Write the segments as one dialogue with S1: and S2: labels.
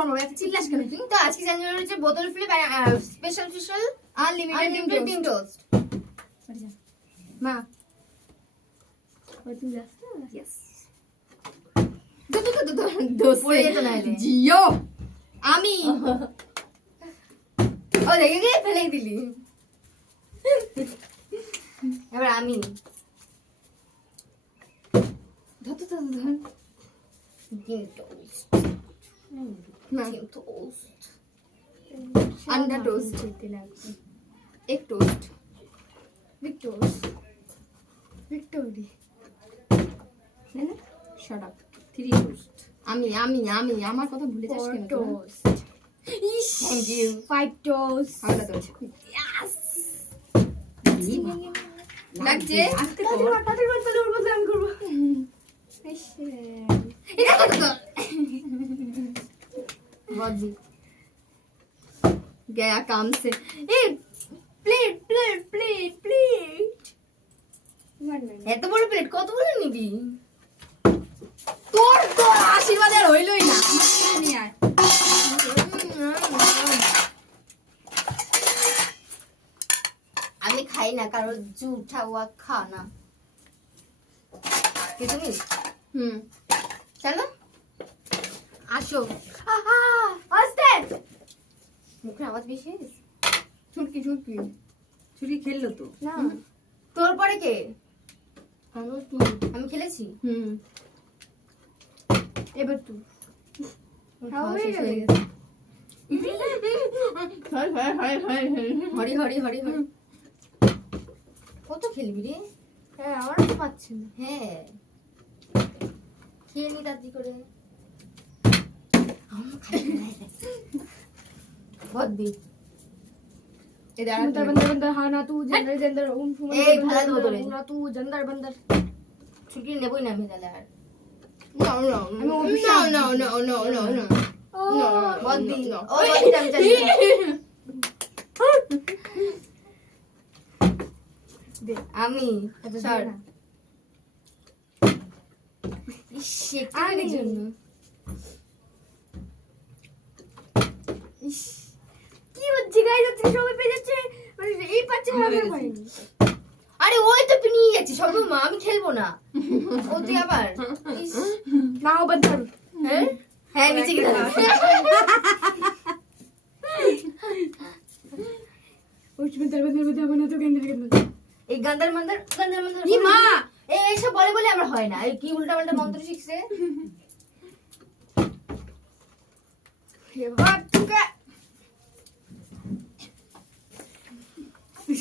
S1: শোনো এত চিল্লাস কেন তুই?
S2: তো আজকে জানিয়ে হচ্ছে বোতল ফ্লিপ স্পেশাল স্পেশাল
S1: আনলিমিটেড
S2: ডিম টোস্ট
S1: মা। জিও। আমি।
S2: ও দেখে গিয়ে ফেলে দিলি। এবার আমি।
S1: ধর ধর ধর ধর।
S2: ডিম টোস্ট
S1: না।
S2: টোস্ট
S1: আন্ডা টোস্ট
S3: খেতে লাগবে।
S1: এক টোস্ট
S3: বিগ টোস্ট ভিক্টোরি
S1: না না শাট আপ থ্রি টোস্ট আমি আমি আমি আমার কথা ভুলে যাস কেন
S3: toast
S1: is
S2: thank you
S3: five toast
S1: আমরা তো
S3: ইয়েস
S1: লাগছে
S3: আজকে তো বদলে ওর আমি করব
S1: এটা কত? তো
S2: বদি
S1: गया काम से ए प्लेट प्लेट प्लेट प्लेट
S2: এত বড় প্লেট কতগুলো নিবি
S1: তোর তোর আশীর্বাদ আর হইলই না নিয়ে আয়
S2: আমি খাই না কারো জুঠা ওয়া খানা কি তুমি
S1: হুম
S2: চলো আসো
S3: আস্তে
S2: মুখের আওয়াজ বেশি হয়ে গেছে?
S1: ছুটকি ছুটকি
S4: ছুরি খেললো তো।
S2: না। তোর পরে কে? আমি খেলেছি?
S1: হুম।
S3: এবার তুই।
S2: হরি হরি হরি হরি। কত খেলবি রে?
S3: হ্যাঁ আমার তো পাচ্ছি না।
S2: হ্যাঁ। খেয়ে নি তাড়াতাড়ি করে আমার খাই বদ্দি
S1: এটা
S3: बंदर बंदर बंदर हाँ ना तू जंदर जंदर ओम फुम
S2: ए, भला दो तो रे।
S3: ना तू जंदर बंदर
S2: ছুটি নেবই না আমি তাহলে আর
S1: No, no,
S3: আমি
S1: no,
S3: অভিশাপ
S1: no, no, no, no, no, no.
S2: বদ্দি
S1: no.
S2: ও বদ্দিটা আমি জানি না।
S3: दे
S2: আমি
S3: এটা
S2: সর
S3: না
S2: ইস একটুখানির
S3: আমি।
S2: জন্য
S3: ইস
S2: আরে ওই তো নিয়ে যাচ্ছে সর্বমা মা আমি খেলব না। ও তুই আবার? হ্যাঁ? হ্যাঁ এই এইসব বলে বলে আমার হয় না। এই কি উল্টা পাল্টা মন্ত্র শিখছে?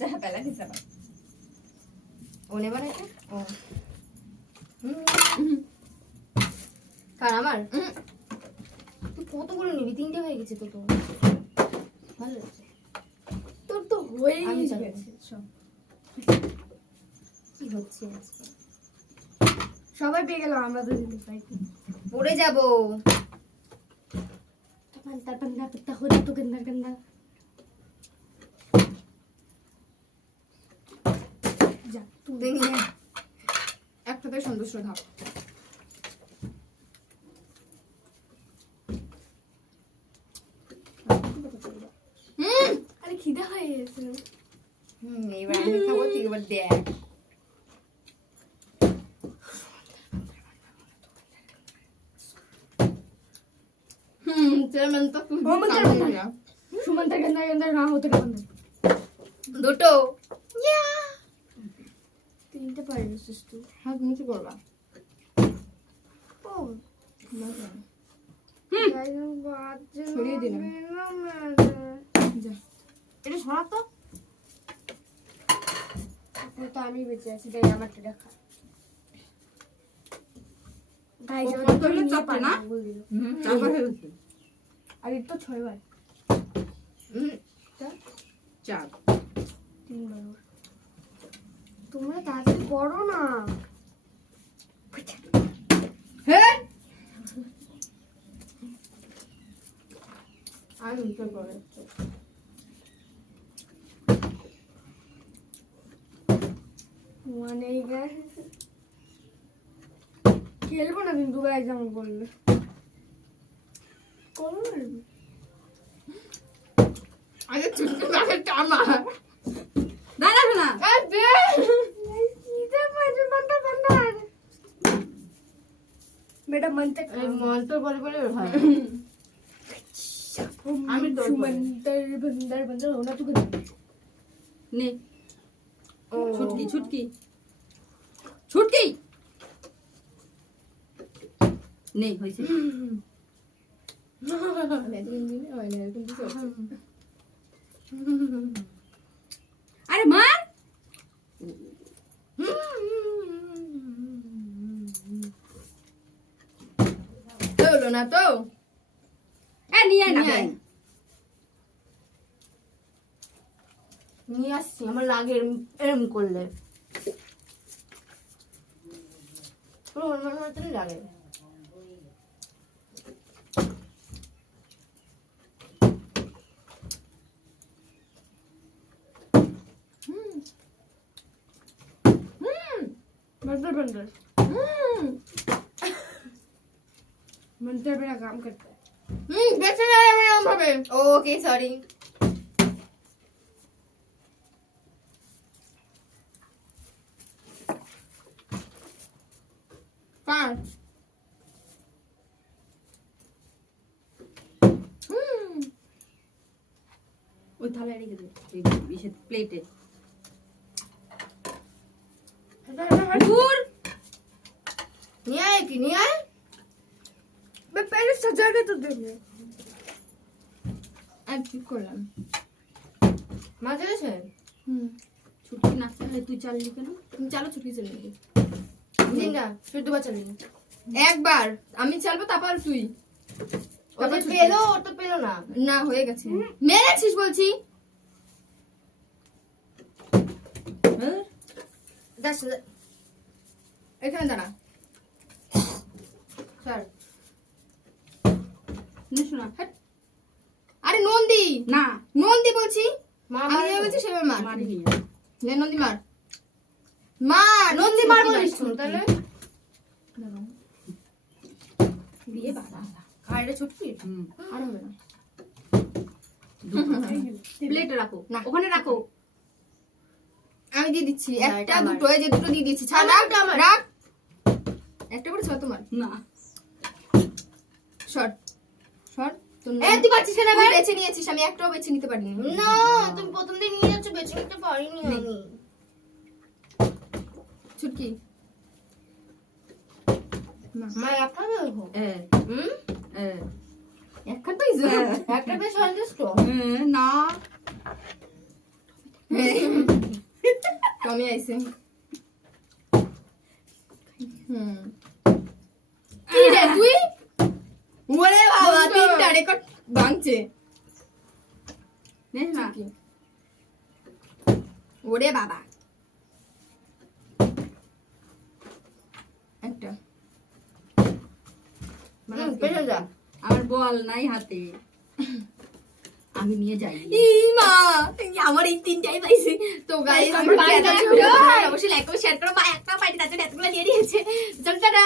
S1: যা বেলা দিছে আবার
S2: ও নেবা না এটা? ও হুম। কার আমার
S1: উম,
S2: তুই কতগুলো নিবি তিনটে হয়ে গেছে তো তো ভালো হয়েছে
S3: তোর তো হয়েই
S2: আমি চালাবো।
S3: গেছে সব
S2: কি হচ্ছে আজকে
S3: সবাই পেয়ে গেল আমরা তো দিতে পাই
S2: পড়ে যাবো
S3: पंता पंता पत्ता हो तो गंदा गंदा
S1: একটাতে সন্তুষ্ট থাক হুম
S3: अरे खिदा है ये
S2: হুম এবার আমি খাবো তুই এবার দেখ
S1: হুম চেয়ারম্যান তো খুব
S3: ও, মন্ত্র,
S1: কামড়
S3: মন্ত্র।
S1: না।
S3: सुमंतर गंदा गंदा ना होते का बंदा
S2: দুটো
S3: তিনটে পারে গেছিস তুই
S1: হাত নিচে করবা?
S3: ও
S1: সরিয়ে দিলাম। যা।
S3: এটা সরা তো। তো আমি বেঁচে আছি তাই আমারটা দেখা। আর এর তো ছয়বার
S2: হুম,
S4: চার।
S3: তিনবার। তোমরা তাড়াতাড়ি করো না।
S1: আমি উল্টো করে।
S3: মানে খেলব না কিন্তু গাইজ যেমন বললে। করো না।
S1: আগে চুটকি মাকে
S3: না। না না বেটা
S1: মন্ত্র মন্ত্র বলে বলে হয় আমি
S3: তো মন্ত্র বন্দর বন্দর হোনা
S4: তো ছুটকি ছুটকি। ছুটকি! নে হইছে মার
S1: তো হলো না তো।
S4: এ, নিয়ে না
S1: নিয়ে আসছি, আমার লাগে এরম- এরম করলে। পুরো ওর মনে মতনই লাগে
S3: बंदर बंदर मंत्र मेरा काम करता है
S1: হুম বেঁচে যাবে আমি এরম ভাবে ওকে সরি কার হুম
S4: ওই থালায় রেখে দে এই ইসে প্লেটে
S1: নিয়ে আয় কি নিয়ে আয়
S3: मैं पहले सजाने तो दे मैं
S1: আর কি করলাম মা চলেছে হুম
S4: ছুটকি না চালে তুই চাললি কেন
S1: তুমি চালো ছুটি চলে যাবে
S2: দিন না শুধু দুবার চালিয়ে নি।
S1: একবার আমি চালবো তারপর তুই
S2: ও তো পেলো ও তো পেলো না
S1: না হয়ে গেছে মেরেছিস বলছি
S4: হ্যাঁ?
S2: যাস
S1: এখানে দাঁড়া
S4: শোনা
S1: আরে নন্দী
S4: না
S1: নন্দী বলছি। আমি
S2: মার
S1: বলছি সেভাবে মার। নে নন্দী মার। মার
S2: নন্দী মার বলিস তাহলে
S1: দিয়ে বাবা
S2: খাইটা ছুটকি
S1: আর হবে না।
S4: প্লেটে রাখো।
S1: না।
S4: ওখানে রাখো।
S1: আমি দিয়ে দিচ্ছি। একটা দুটো এই যে দুটো দিয়ে দিচ্ছি। ছাড় রাখ। রাখ। একটা করে ছ তোমার।
S4: না।
S1: শর্ট। শর্ট?
S2: তুই পাচ্ছিস না এবার?
S1: বেছে নিয়েছিস আমি একটাও বেছে নিতে পারিনি।
S2: না তুমি প্রথম দিন নিয়ে যাচ্ছ বেছে নিতে পারিনি আমি।
S1: ছুটকি।
S2: মা। একটা দেখো
S4: এ।
S2: হুম?
S4: এ।
S1: একটা তো ইজু
S2: একটা বেশ সন্তুষ্ট।
S4: হ্যাঁ, না।
S1: টমি আইছে। হুম। কি রে তুই? ওরে বাবা তিনটা রেকর্ড ভাঙছে? ওরে বাবা। একটা।
S4: আমার বল নাই হাতে। আমি নিয়ে যাই
S1: মা! আমার এই তিনটাই পাইছে। তো গাইস
S2: আমার
S1: চ্যানেল অবশ্যই লাইক করে শেয়ার করো। বা একটা পাইনি তার জন্য এতগুলো নিয়ে নিয়েছে চল টাটা।